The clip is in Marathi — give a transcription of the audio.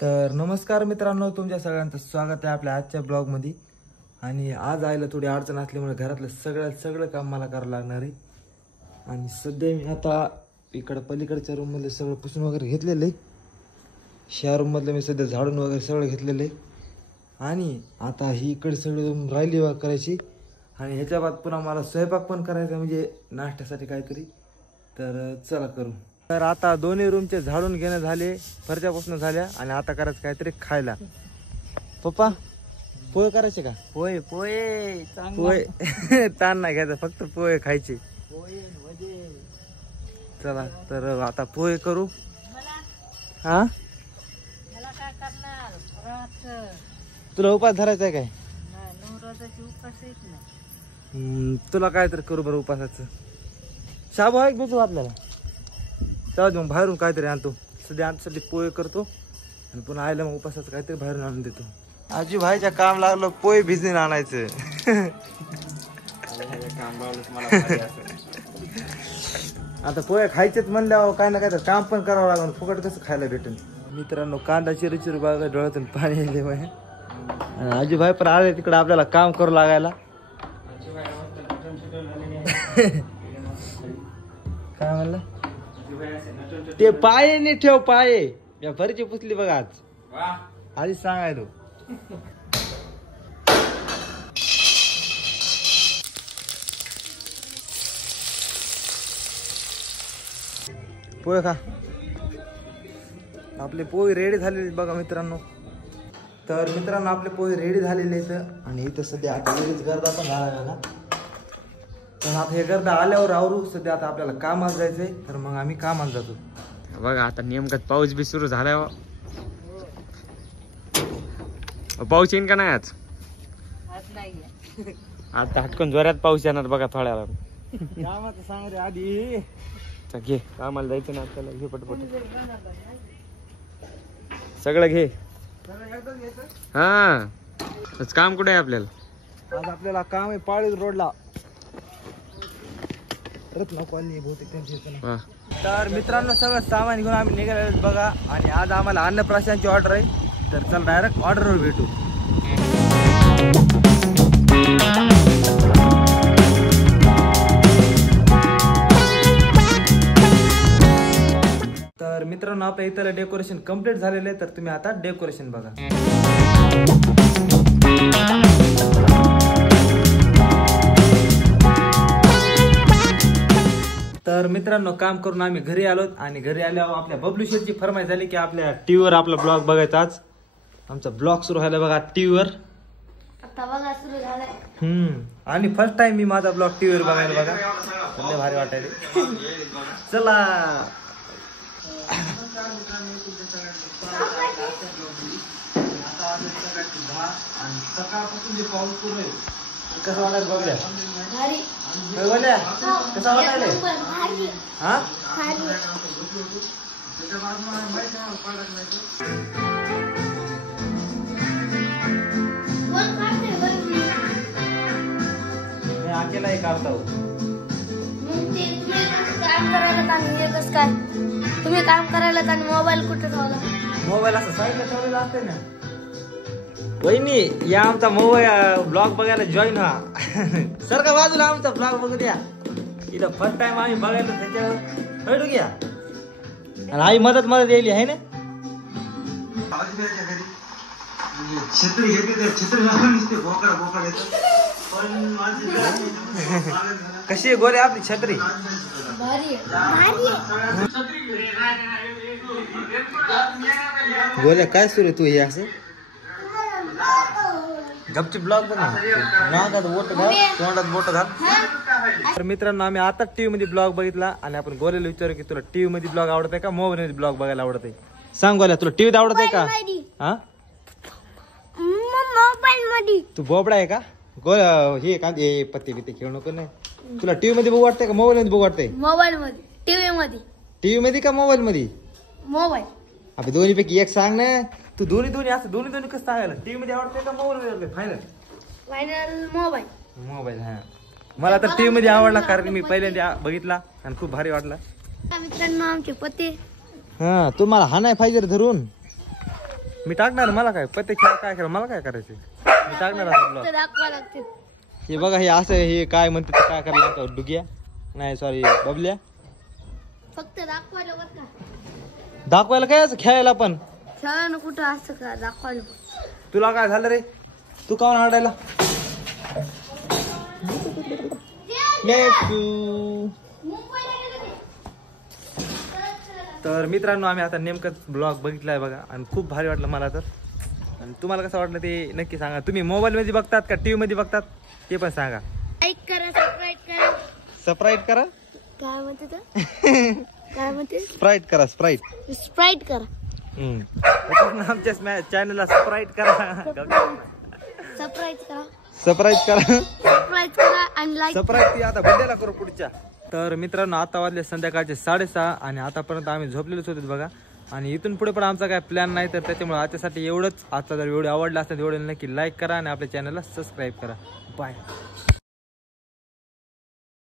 तर नमस्कार मित्रांनो, तुमच्या सगळ्यांचं स्वागत आहे आपल्या आजच्या ब्लॉगमध्ये. आणि आज आईला थोडी अडचण असल्यामुळे घरातलं सगळं काम मला करावं लागणार आहे. आणि सध्या मी आता इकडं पलीकडच्या रूममधलं सगळं पुसून वगैरे घेतलेलं आहे. ह्या रूममधलं मी सध्या झाडून वगैरे सगळं घेतलेलं आहे. आणि आता ही इकडे सगळी रूम राहिली करायची. आणि ह्याच्या बाद पुन्हा मला स्वयंपाक पण करायचा, म्हणजे नाश्त्यासाठी काहीतरी. तर चला करू. तर आता दोन्ही रूमचे झाडून घेणं झाले, फरच्या पुसणं झाल्या. आणि आता करायचं काहीतरी खायला. पप्पा पोहे करायचे का? पोहे पोहे पोहे ताण नाही घ्यायचा, फक्त पोहे खायचे. चला तर आता पोहे करू. हा तुला उपास धरायचा आहे काय? तुला काय तर करू बरं उपासाचं. शाबू आहे घेतो आपल्याला. तेव्हा मग बाहेरून काहीतरी आणतो. सध्या आमच्यासाठी पोहे करतो आणि पुन्हा आयला मग उपासाचं काहीतरी बाहेरून आणून देतो. आजी भाईच्या काम लागलं पोहे भिजून आणायचं. आता पोहे खायचेच म्हणल्यावर काय ना काय तर काम पण करावं लागेल. फुकट कसं खायला भेटेल. मित्रांनो, कांदा चिरू बघा, डोळ्यातून पाणी येते. आणि आजूभाई पण आले तिकडे आपल्याला काम करू लागायला. काय म्हणलं? ते पाये नाही ठेव, पाये या फरची पुसली बघा आज. आधीच सांगायलो. पोहे खा. आपले पोहे रेडी झालेले बघा मित्रांनो. तर मित्रांनो, आपले पोहे रेडी झालेले आहेत. आणि इथं सध्या आता वेगळीच गर्दा पण झाला ना. तर आता हे गर्दा आल्यावर आवरू. सध्या आता आपल्याला कामाला जायचंय, तर मग आम्ही कामाला जातो. बघा आता नेमकं पाऊस बी सुरू झालाय. पाऊस येईन का नाही आज? आता हटकून जोरात पाऊस येणार बघा थोड्या वेळात. कामाचं सांग रे आधी. घे, कामाला जायचं ना आपल्याला. घे पटपट सगळं घे. हा काम कुठे आहे आपल्याला? आज आपल्याला काम आहे पाळी रोडला. तर मित्रांनो, सगळं सामान घेऊन आम्ही निघालेलो बघा. आणि आज आम्हाला अन्नप्राशनची ऑर्डर आहे. तर चल डायरेक्ट ऑर्डरवर भेटू. तर मित्रांनो, आपल्या इथलं डेकोरेशन कम्प्लीट झालेलं आहे. तर तुम्ही आता डेकोरेशन बघा. तर मित्रांनो, काम करून आम्ही घरी आलो. आणि घरी आल्यावर आपल्या बबलू शेटची फरमाईश झाली की आपल्या टीव्हीवर आपला ब्लॉग बघायचा. आज आमचा ब्लॉग सुरू व्हायला बघा टीव्हीवर. आणि फर्स्ट टाइम मी माझा ब्लॉग टीव्हीवर बघायला बघा. लय भारी वाटायले. चला सकाळपासून जे पाऊस सुरू आहे कसं वाटायला बघल्या? कसं वाटायला? हा अकेला काढता हो. तुम्ही काम करायला आणि मोबाईल कुठे ठेवला? मोबाईल असं साईडला ठेवलेला असते ना. वहिनी, या आमचा मोबाईल ब्लॉग बघायला जॉईन व्हा. सर का बाजूला आमचा ब्लॉग बघू द्या. इथं फर्स्ट टाइम आम्ही बघायला त्याच्यावर भेटू घ्या. आणि आई मदत यायली आहे ना. छत्री घेतली, छत्री कशी आहे गोरे आपली छत्री? गोल्या काय सुरू तू हे असं गपची ब्लॉग तोंडात बोट घाल. तर मित्रांनो, आम्ही आता टीव्ही मध्ये ब्लॉग बघितला. आणि आपण गोल्याला विचारू की तुला टीव्ही मध्ये ब्लॉग आवडत आहे का मोबाईल मध्ये ब्लॉग बघायला आवडत आहे? सांग गोल्या, तुला टीव्हीत आवडत आहे का? हा मोबाईल मध्ये. तू बोबडा आहे का? हे का पत्ते बित्ते खेळू नको नाही. तुला टीव्ही मध्ये बघू वाटतंय का मोबाईल मध्ये बघू वाटतंय? मोबाईल मध्ये. टीव्ही मध्ये का मोबाईल मध्ये? मोबाईल. अबे दोन्ही पैकी एक सांग ना. तू दोन्ही असं दोन्ही कसं सांगायला? टीव्ही मध्ये आवडतंय का मोबाईल मध्ये आवडतंय? Final mobile. हा मला तर टीव्ही मध्ये आवडला, कारण मी पहिल्यांदा बघितला आणि खूप भारी वाटला. मित्रांनो आमचे पती हा तुम्हाला हा नाही पाहिजे धरून मी टाकणार, मला काय पत्ते खेळ काय करा, मला काय करायचं मी टाकणार आता ब्लॉग. दाखवा लागते. हे बघा हे असं हे काय म्हणते ते काय करायला लागतं, डुग्या नाही सॉरी बबल्या. फक्त दाखवायला बरं का. दाखवायला काय असं खेळायला पण. खेळायला कुठं असं का दाखवायला. तुला काय झालं रे, तू काऊन आडायला. तर मित्रांनो आम्ही आता नेमकंच ब्लॉग बघितलाय बघा आणि खूप भारी वाटलं मला तर. आणि तुम्हाला कसं वाटलं ते नक्की सांगा. तुम्ही मोबाईल मध्ये बघतात का टीव्ही मध्ये बघतात ते पण सांगा. लाईक करा, सबस्क्राईब करा. स्प्राईट करा. काय म्हणते तर काय म्हणते. स्प्राईट करा स्प्राईट. स्प्राईट करा. आमच्या चॅनलला स्प्राईट करा. सबस्क्राईब करा. स्प्राईट करा. सबस्क्राईब करा आणि लाईक. स्प्राईट ती आता बड्डेला करू पुढच्या. तर मित्रांनो आता वाजले संध्याकाळचे 6:30 आणि आतापर्यंत आम्ही झोपलेलोच होतो बघा. आणि इथून पुढे पण आमचा काय प्लॅन नाही. तर त्याच्यामुळे आजच्यासाठी एवढंच. आजचा जर व्हिडिओ आवडला असेल तर व्हिडिओ नक्की लाईक करा आणि आपल्या चॅनलला सबस्क्राईब करा. बाय.